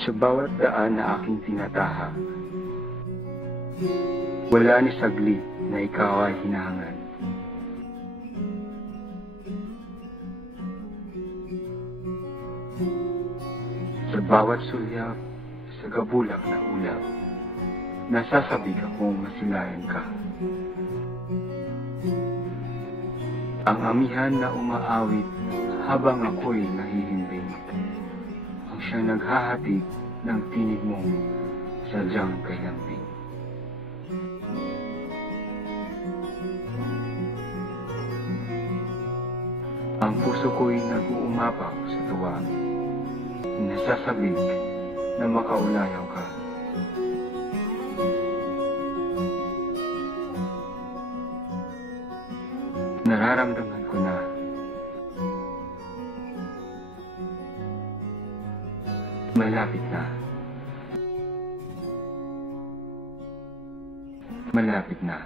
Sa bawat daan na aking tinatahak, wala ni saglit na ikaw ay hinahangad. Sa bawat sulyap, sa gabulak na ulap, nasasabik akong masilayan ka. Ang amihan na umaawit habang ako'y nahihimbing, ang siyang naghahatid ng tinig mong sadyang kay lambing. Ang puso ko'y nag-uumapaw sa tuwa, nasasabik na makaulayaw ka. Nararamdaman ko na malapit na. Malapit na.